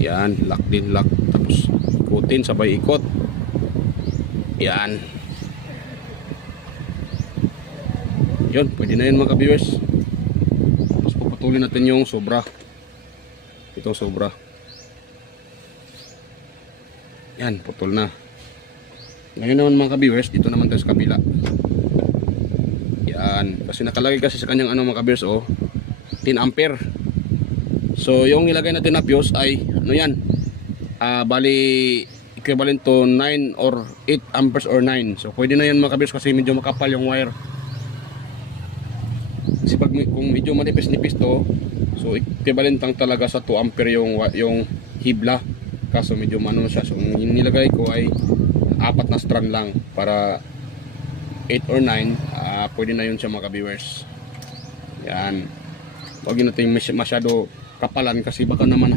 Yan, lock din lock. Tapos ikutin, sabay ikot. Yan. Yun, pwede na yun mga ka-viewers. Tapos puputulin natin yung sobra. Itong sobra. Yan, putol na. Ngayon naman mga ka-viewers, dito naman tayo sa kabila. Yan, kasi nakalagay kasi sa kanyang ano mga ka-viewers, oh, 10 ampere. So yung ilagay natin na fuse ay ano yan, bali equivalent to 9 or 8 amperes or 9. So pwede na yan mga ka-viewers kasi medyo makapal yung wire. Kasi pag kung medyo manipis-nipis to, so equivalent lang talaga sa 2 ampere yung hibla. Kaso medyo ano siya. So yung nilagay ko ay 4 na strand lang para 8 or 9, pwede na yun siya mga ka-viewers. Yan. Huwag natin masyado kapalan kasi baka naman